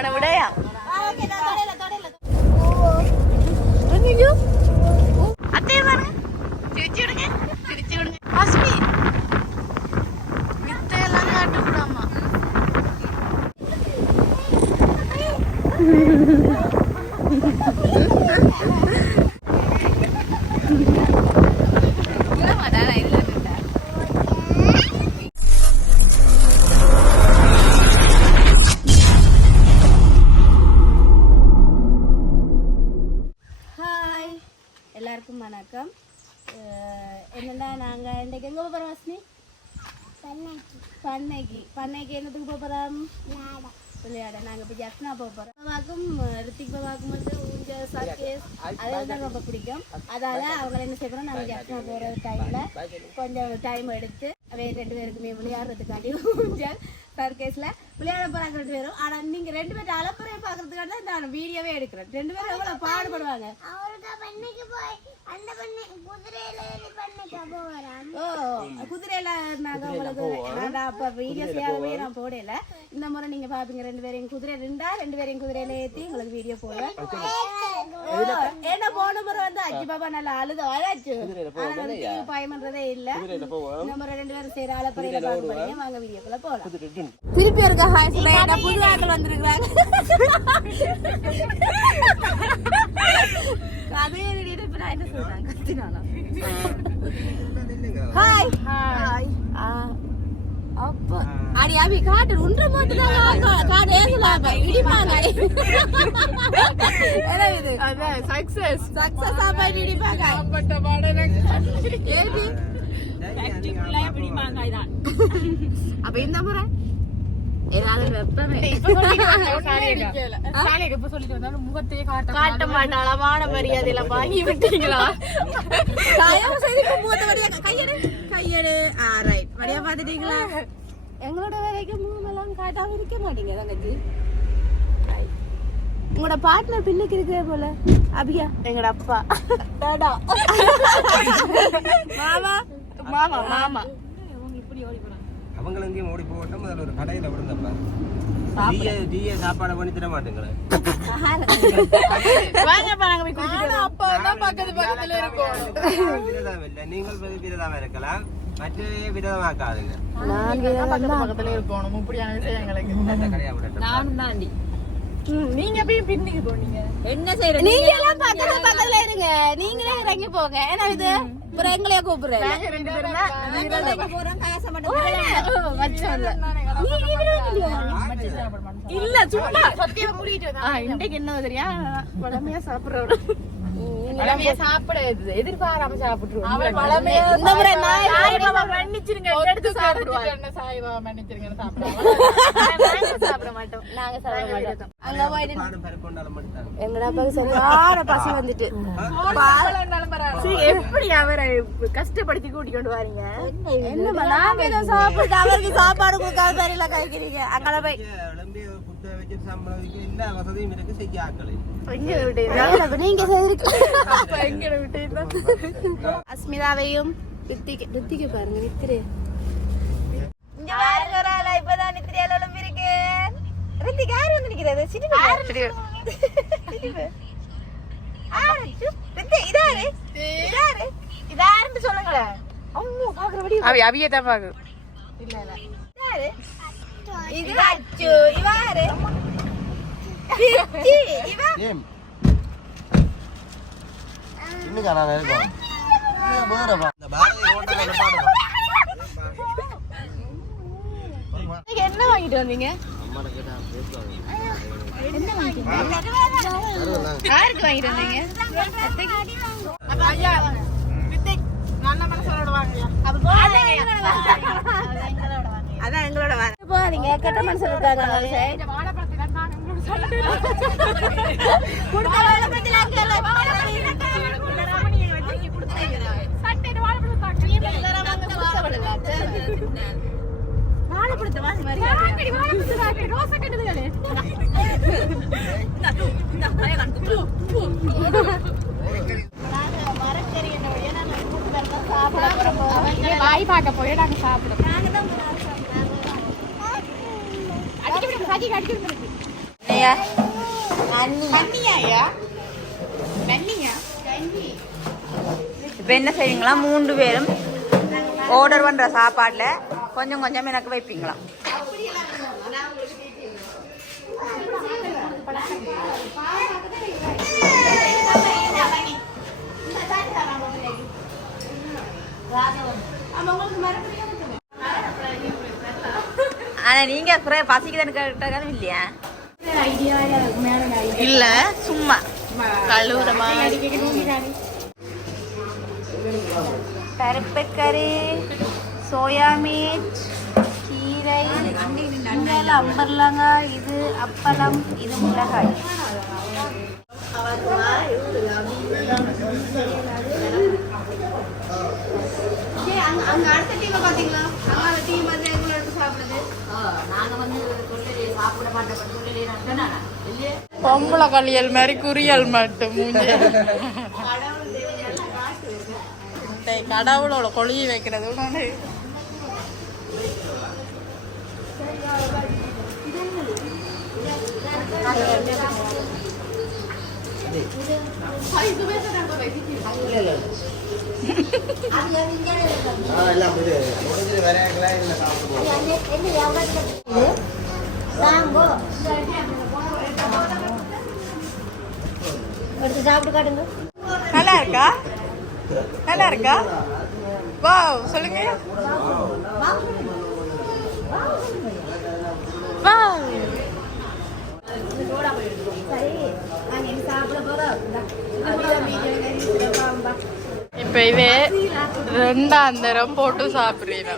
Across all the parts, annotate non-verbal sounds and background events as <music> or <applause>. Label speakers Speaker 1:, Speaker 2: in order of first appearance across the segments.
Speaker 1: அவனை விடையா
Speaker 2: இன்றைக்கு எங்கே போகிறோம் வாசினி பண்ணைக்கு பண்ணைக்கு என்னத்துக்கு போகிறோம் விளையாட நாங்கள் இப்போ போக போகிறோம் பாபாக்கும் ரித்திக் பாபாக்கும் வந்து ஊஞ்சல் சர்க்கேஸ் அதெல்லாம் தான் ரொம்ப பிடிக்கும் அதால் அவங்க என்ன செய்யறோம் நாங்கள் ஜஸ்னா போகிற டைமில் கொஞ்சம் டைம் எடுத்து அவை ரெண்டு பேருக்குமே விளையாடுறதுக்காண்டி ஊஞ்சல் சர்க்கேஸில் விளையாட போகிறாங்க ரெண்டு பேரும் ஆனால் நீங்கள் ரெண்டு பேரும் அலப்புறையை பார்க்கறதுக்காண்டி தான் நான் வீடியோவே எடுக்கிறேன். ரெண்டு பேரும் எவ்வளோ பாடுபடுவாங்க?
Speaker 3: அவருக்கு பண்ணைக்கு போய் அந்த பண்ணை குதிரையில ஏறி பண்ணைக்கு போகிறான்
Speaker 2: ஓ குதிரையில நாங்க உங்களுக்கு. நான் அப்ப வீடியோஸ்லயாவே நான் போடல. இந்த முறை நீங்க பாப்பீங்க ரெண்டு பேரையும் குதிரை ரெண்டா ரெண்டு பேரையும் குதிரையில ஏத்தி உங்களுக்கு வீடியோ போடுவேன். ஓ, ஏன்னா போன முறை வந்து அஜி பாபா நல்லா அழுத ஆனா தீவு பயமன்றதே இல்ல. இந்த முறை ரெண்டு பேரும் செய்யற ஆலப்பறையில பார்க்க போறீங்க வாங்க வீடியோக்குள்ள போலாம். திருப்பி இருக்க ஹாய் சொல்ல புது அதே என்ன சொல்றேன்? கத்தினானா ஹாய் ஹாய் அப்ப அடி அபி காட்டு உன்ற போட்டு தான் காடு ஏசலாப்ப இடிப்பாங்க. என்ன இது?
Speaker 1: அதான் சக்சஸ்
Speaker 2: சக்சஸ் ஆப்பா இடிப்பாங்க.
Speaker 1: பட்ட பாடல
Speaker 2: ஏடி அப்ப இந்த முறை. ஏதாவது வெப்பமே. <laughs>
Speaker 1: காட்ட மாட்டாளா மான மரியாதையில வாங்கி விட்டீங்களா?
Speaker 2: கையெடு கையெடு. ஆ ரைட் வழியா பாத்துட்டீங்களா எங்களோட வேலைக்கு மூணெல்லாம் காட்டாம இருக்க மாட்டீங்க தங்கச்சி. உங்களோட பார்ட்னர் பின்னுக்கு இருக்கிற போல. அபியா
Speaker 1: எங்கட அப்பா.
Speaker 2: டாடா <laughs> மாமா.
Speaker 1: மாமா மாமா.
Speaker 4: அவங்கள எங்கேயும் ஓடி போகட்டும் அதில் ஒரு கடையில் விழுந்தப்ப டீயே டீயே சாப்பாடை பண்ணி தர மாட்டேங்கிறேன் நீங்கள் விரதமா இருக்கலாம். மற்றவே விரதமாக்காதுங்க.
Speaker 2: நான்
Speaker 1: பக்கத்து பக்கத்துல இருக்கணும். இப்படியான
Speaker 4: அந்த கடையை விடட்டும்.
Speaker 1: நீங்க பின்னுக்கு போனீங்க.
Speaker 2: என்ன செய்யற நீங்க எல்லாம் பக்கத்துல பக்கத்துல இருங்க. நீங்களே இறங்கி போங்க. ஏன்னா இது? அப்புறம் எங்களையே கூப்பிடுறேன்
Speaker 1: இல்ல சும்மா. இன்றைக்கு என்ன தெரியா பழமையா சாப்பிடுறோம் பழமையா சாப்பிட எதிர்பாராம சாப்பிட்டுருவோம். மன்னிச்சிருங்க எடுத்து <laughs> நாங்க சாப்பிட மாட்டோம். நாங்க சாப்பிட மாட்டோம்.
Speaker 2: அங்க போய் எங்கடா சரியான பசி வந்துட்டு.
Speaker 1: எப்படி அவரை கஷ்டப்படுத்தி கூட்டி கொண்டு வரீங்க?
Speaker 2: என்னம்மா நாங்க ஏதோ சாப்பிட்டு அவருக்கு சாப்பாடு கொடுக்காத போய்.
Speaker 4: விளம்பி குத்த வச்சு சம்பளம்
Speaker 1: அவிய தான் பாக்கு
Speaker 2: இதாரு இது அச்சு. இவாரு
Speaker 4: இன்னும் இருக்கோம்
Speaker 1: என்ன வாங்கிட்டு வந்தீங்க? யாருக்கு வாங்கிட்டு வந்தீங்க?
Speaker 2: அதான் எங்களோட வர போகாதீங்க கெட்ட மனுஷன் இருக்காங்க கொடுத்த
Speaker 1: வாய் பார்க்க போய் நாங்க
Speaker 5: தண்ணியா இப்போ என்ன செய்வீங்களா? மூன்று பேரும் ஆர்டர் பண்ணுற சாப்பாட்டில் கொஞ்சம் கொஞ்சம் எனக்கு வைப்பீங்களாம் ஆனால் நீங்கள் குறை பசிக்குதுன்னு கேட்டாலும் இல்லையா? இல்ல சும்மா. கழுவுற மாதிரி பருப்புக்கறி சோயா மீட் கீரை இங்கெல்லாம் அம்பர்லாங்க இது அப்பளம் இது மிளகாய்.
Speaker 2: அங்க அடுத்த டீமை பாத்தீங்களா? அங்க டீம் வந்து எங்களை எடுத்து சாப்பிடுது?
Speaker 6: பொம்பளை களியல் மாதிரி குறியல் மட்டும் கடவுளோட கொழுகி வைக்கிறது உடனே
Speaker 7: எல்லாம் இது முடிஞ்சது வரையாக்கலாம் இல்லை சாப்பிடுவோம்
Speaker 3: சாம்போ
Speaker 2: எடுத்து சாப்பிட்டு காட்டுங்க
Speaker 6: நல்லா இருக்கா? நல்லா இருக்கா? வாவ் சொல்லுங்க வாவ்
Speaker 2: நாங்க இனி சாப்பிட போறோம்
Speaker 6: இப்ப இதே ரெண்டாம் தரம் போட்டு சாப்பிடுறீங்க.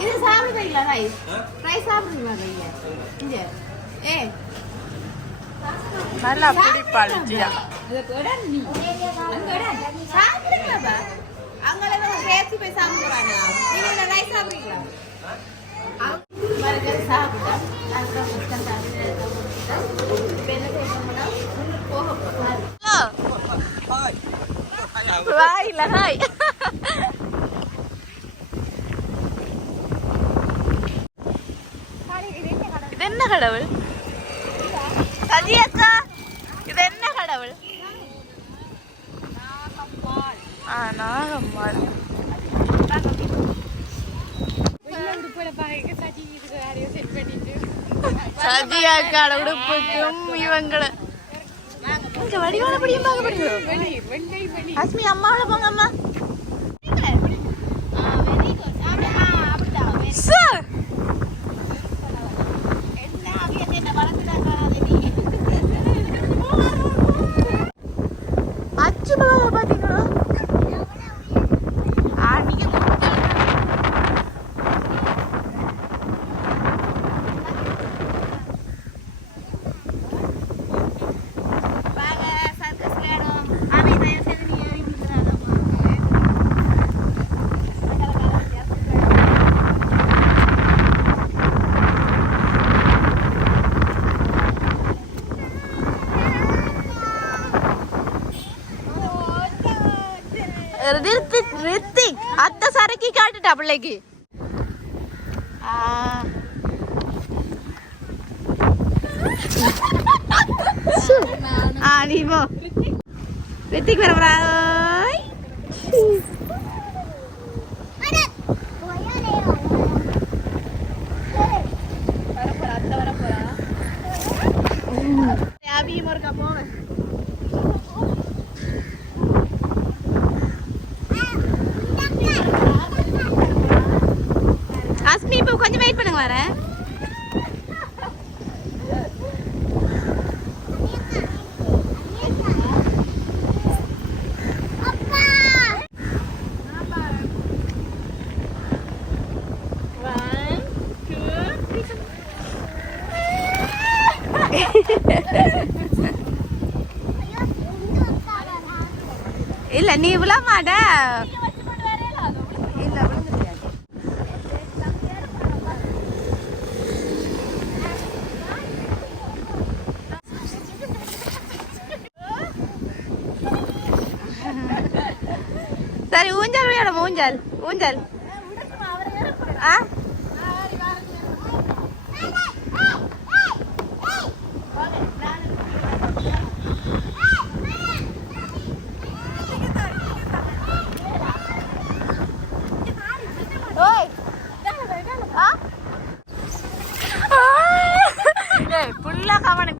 Speaker 2: இது சாப்பிடுறீங்களா ரைஸ் ரைஸ் சாப்பிடுறீங்களா நீங்க இங்க. ஏ.
Speaker 6: நல்லா
Speaker 2: சாப்பிடுங்களா அங்கே பேசி போய் சாப்பிடுறாங்க நீங்க ரைஸ் சாப்பிடுறீங்களா மறுக்க சாப்பிட்டா அதுக்கப்புறம் சிக்கன் சாப்பிட்டு இப்போ என்ன செய்யணும்னா போக போகிறோம்
Speaker 5: வாய் இல்ல ஹாய் இது என்ன கடவுள்? சஜி அக்கா இது என்ன கடவுள்? ஆ நாகம்மாள் சஜி அக்காட உடுப்புக்கும் இவங்கள. வடிவான படியும் பார்க்க அஸ்மி அம்மாவோட போங்க அம்மா ને આપણે લઈ ગઈ આ ánimo. Vete preparado. Ya. வரேன். <laughs> இல்ல நீ விழ மாட்ட. ஊஞ்சல் விளையாடும் ஊஞ்சல் ஊஞ்சல். ஆ?
Speaker 2: புல்லா கவனம்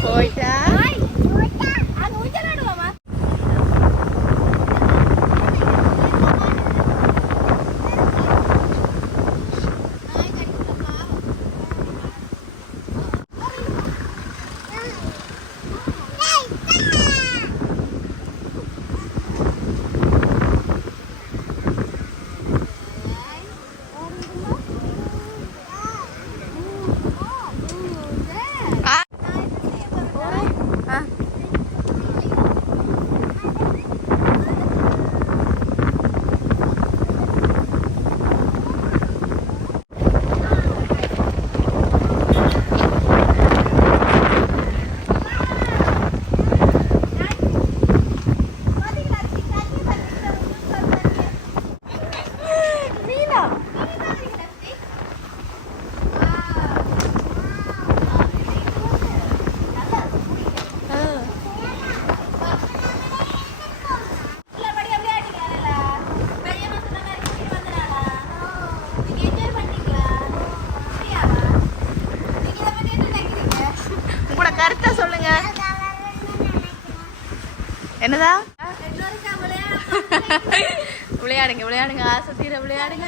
Speaker 2: Coitado! விளையாடுங்க ஆசை தீர விளையாடுங்க.